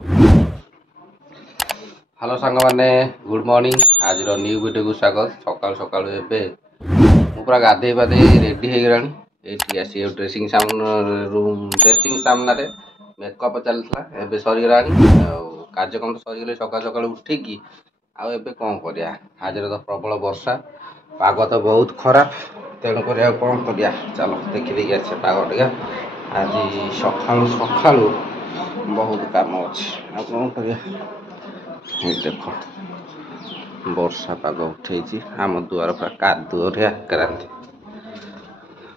Hello सांग मैंने good morning आज न्यू वीडियो को स्वागत। सकाल सकाल पूरा गाधे पाधे रेडी हो गलानी ये आसी ड्रेसिंग सामने मेकअप चलता एवं सरीगला कार्यक्रम तो सरीगले सकाल सकाल उठिकी आए कौन करिया आज तो प्रबल वर्षा पाग तो बहुत खराब तेणुक कौन करिया चलो देखी आसे पाग टिका आज सकालू सकालू बहुत काम अच्छे कौन करिया देख वर्षा पाग उठे आम दुआर पूरा कादुअरे आक्रांत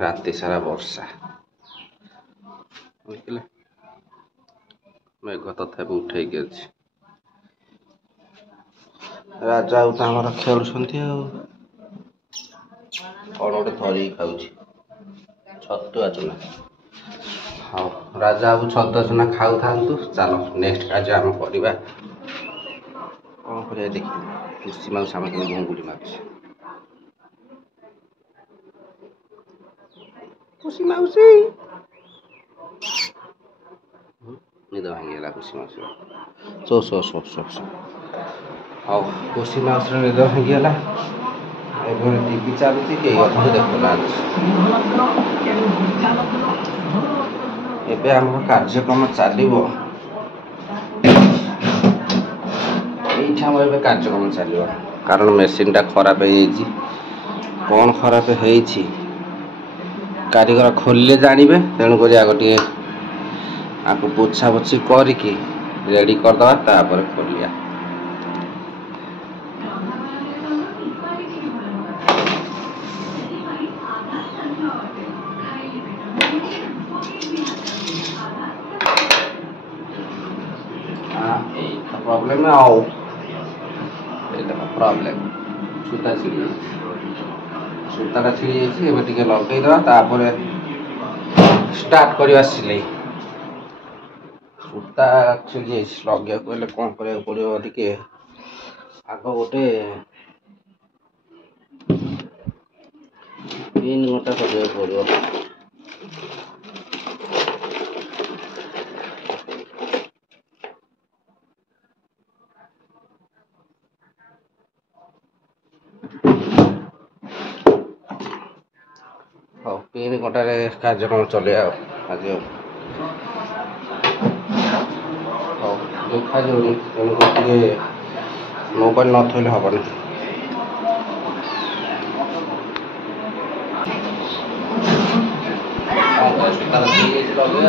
राति सारा वर्षा बुझे मेघ तथापि उठे राजा आमर खेलुं कौन गोटे धरिकी खाऊ छतुआ चूना। हाँ राजा बाबू छतुआ चूना खाऊ था चलो नेक्स्ट कार्य आम करवा कौन कर देखिए खुशी माउस आम के घुंगुड़ी मार्च खुशी माउसी निद भांगीगला खुशी माउसी सो सो सो सो सो हाँ खुशी माउस निद भांगीगला टीवी चलुची कई अधे देखुना एबे आम कार्यक्रम चलो कार्यक्रम चलो कारण मेसीन टा खराब हो कौन खराब हो कारीगर खोलिले जानवे तेणुक आग टे आपको पोछा पोछी करके रेडी करदे तापर खोलिया प्रॉब्लम आओ प्रॉब्लम सूता छिड़ी सूता छिड़ी टे लगे स्टार्ट करवा सिलाई सूता छिड़ी लगे कौन करा पड़ो टे आग गोटे पिन गोटा कर पड़ो हाँ पिन गोटार कार्यक्रम चले आज हाँ देखा जाऊनी तेणुक मोबाइल न थोले हेनी लगे आ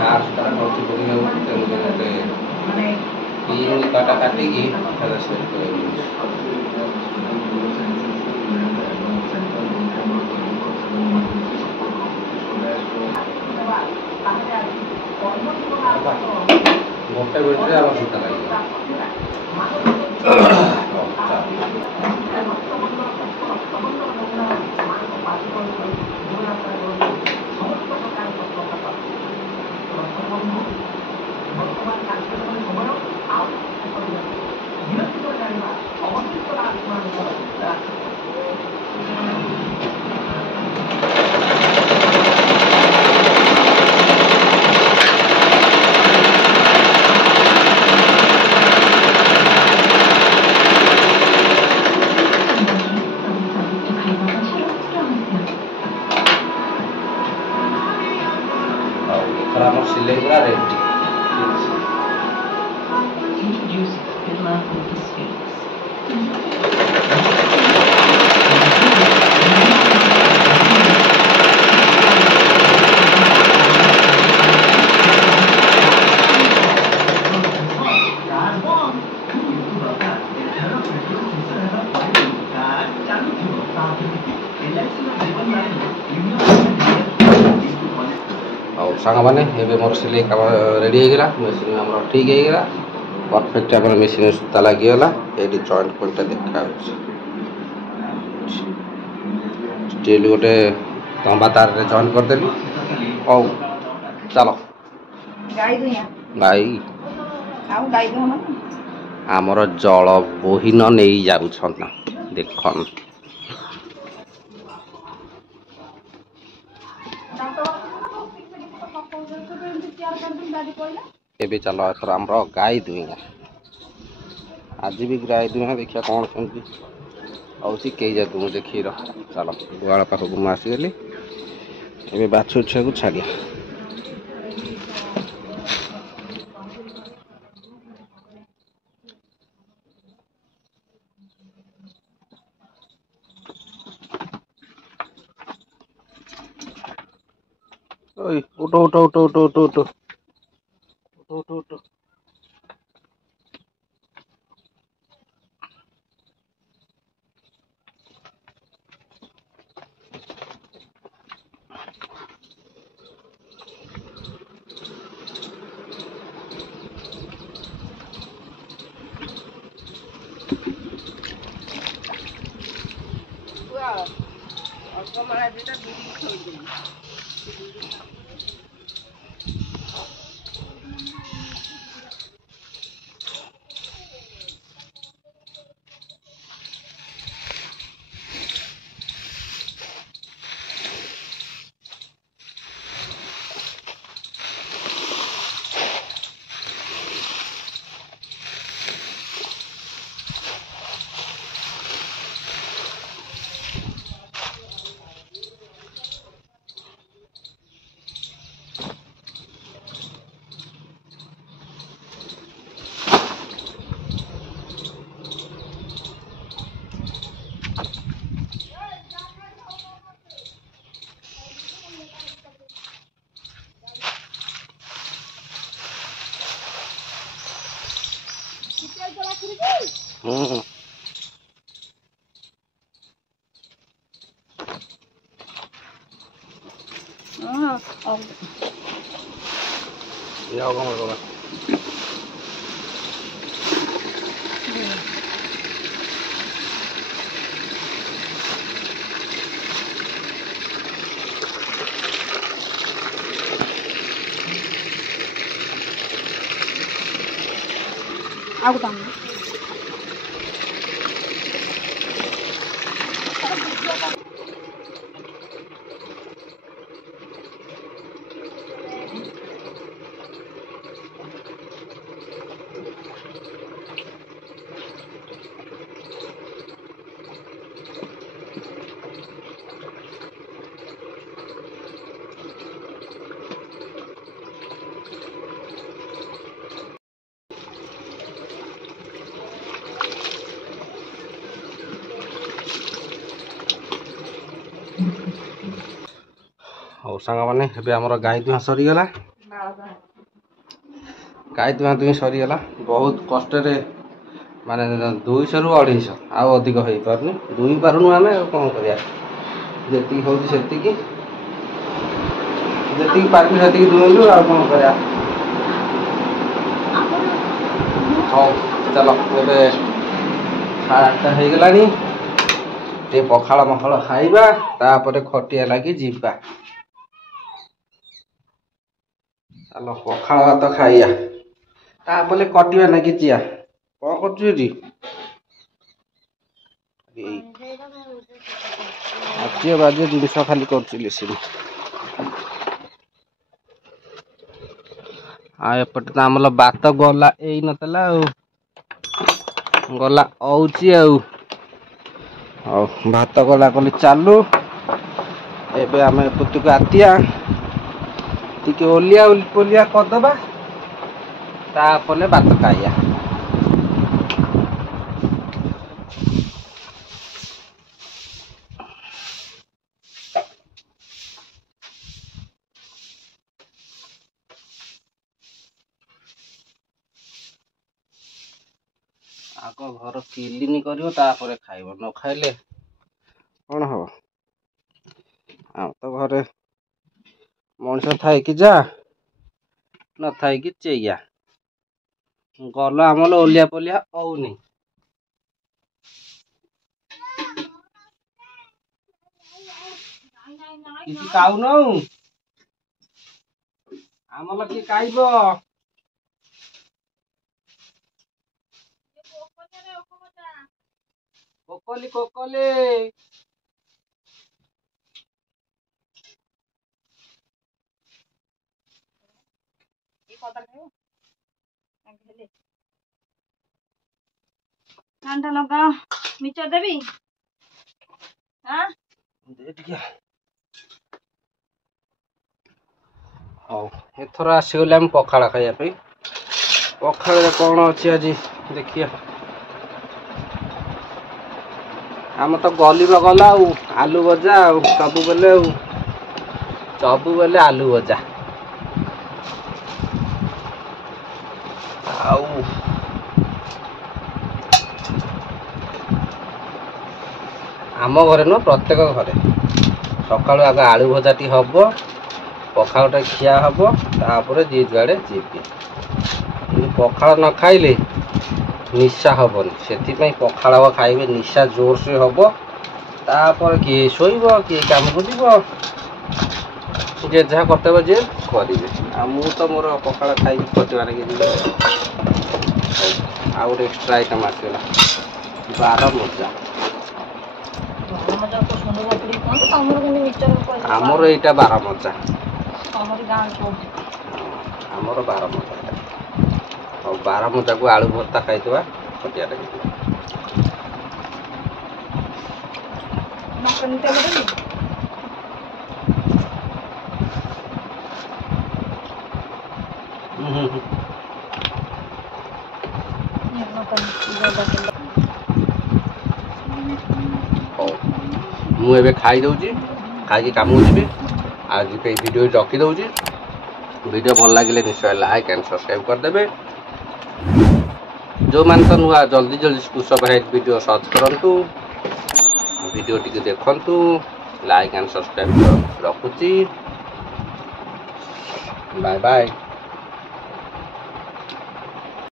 हाथ सुधा नोटी पड़े तीन काटा काटिकी गोटे मिनट आम सूता लगे सिलाई पूरा रेडी सांग मैंने ये मोर सिलाई कम रेडी होगा मेसीन आम ठीक होगा परफेक्ट आम मेसीन सूता लगिगला ये जॉइंट पॉइंट देखा स्टील गोटे तंबा तार रे जॉइन करदेली हौ चलो गाई आमर जल बोहीन नहीं जाउछन देखन एबे चलो एथर आमर गाई दुईना आज भी गाई दुईना देखिया कौन केमती आउची कई जा तुम देखी रह चलो गुआल पाखक मु आसीगली एबे बाछुर छुआ को छाड़िया ओए उठो उठो उठो उठो उठो उठो उठो उठो उठो Yo không rồi aku tahu. और सांग मैंने आमर गाई दुआ सरीगला गाई दुआ दुई सरीगला बहुत कष्ट माने 200 ରୁ 250 आउ अधिक हो पारनी दुई पारुनु आमे कौन करिया जेती होउची सेती पारनी सेती दुइलु आ कौन करिया हो चलो एबे 8टा हो गलानी ते पखाळ मखाळ खाइबा तापरे खटिया लागी जीवा चलो पखाळ भात खाइया तापले कटिया नागी जिया कौन करछु एटी आजे बाजे जिनिस खाली करछिले सिरी आ एपटे तो आमल बात गला एई नतला गला औची आ भात गला कली चालू एबे आमे पुतु को आतिया टिके ओलिया पोलिया करदबा तापले भात खाइया आग घर क्लीन करियो तापरे खाइबो न खाइले कौन हो आम तो घरे मनुष्य थाई कि जा न थाई कि चेया गल आमल ओलिया पोलिया औनी କିଛି ଖାଉନୁ ଆମର କିଏ ଖାଇବ କୋକଲି କୋକଲି ঠান্ডা লঙ্কা মিচর দেবি হ্যাঁ ହଉ ଏଥର ଆସିଗଲେ ଆମେ ପଖାଳ ଖାଇବା ପାଇଁ ପଖାଳରେ କ'ଣ ଅଛି ଆଜି ଦେଖିବା ଆମ ତ ଗଲିବା ଗଲା ଆଉ ଆଲୁ ଭଜା ଆଉ ସବୁବେଳେ ଆଲୁ ଭଜା ଆଉ ଆମ ଘରେ ନୁହଁ ପ୍ରତ୍ୟେକ ଘରେ ସକାଳୁ ଆଗ ଆଳୁ ଭଜାଟି ହବ ପଖାଳଟା ଖିଆ ହବ ତାପରେ ଯିଏ ଯୁଆଡ଼େ ଯିବେ କିନ୍ତୁ ପଖାଳ ନ ଖାଇଲେ ନିଶା ହବନି ସେଥିପାଇଁ ପଖାଳ ଖାଇବେ ନିଶା ଜୋରସେ ହବ ତାପରେ କିଏ ଶୋଇବ କିଏ କାମକୁ ଯିବ ଯିଏ ଯାହା କର୍ତ୍ତବ୍ୟ ଯିଏ କରିବେ ଆଉ ମୁଁ ତ ମୋର ପଖାଳ ଖାଇକି ପ୍ରତିବାରକି ଯିବେ ଆଉ ଗୋଟେ ଏକ୍ସଟ୍ରା ଆଇଟମ୍ ଆସିଗଲା ବାରମଜା ଆମର ଏଇଟା ବାରମଜା ଆମର ବାରମଜା ଆଉ ବାରମଜାକୁ ଆଳୁ ଭର୍ତ୍ତା ଖାଇଥିବା ଛଟିଆଟା ହେଇଯିବ ହଉ ମୁଁ ଏବେ ଖାଇଦେଉଛି ଖାଇକି କାମକୁ ଯିବି ଆଜି ପାଇଁ ଭିଡ଼ିଓ ରଖିଦେଉଛି ଭିଡ଼ିଓ ଭଲ ଲାଗିଲେ ନିଶ୍ଚୟ ଲାଇକ୍ ଆଣ୍ଡ ସବସ୍କ୍ରାଇବ୍ କରିଦେବେ ଯେଉଁମାନେ ତ ନୂଆ ଜଲ୍ଦି କୁଶ ଭାଇ ଭିଡ଼ିଓ ସର୍ଚ୍ଚ କରନ୍ତୁ ଭିଡ଼ିଓ ଟିକେ ଦେଖନ୍ତୁ ଲାଇକ୍ ଆଣ୍ଡ ସବସ୍କ୍ରାଇବ୍ ରଖୁଛି ବାଏ ବାଏ।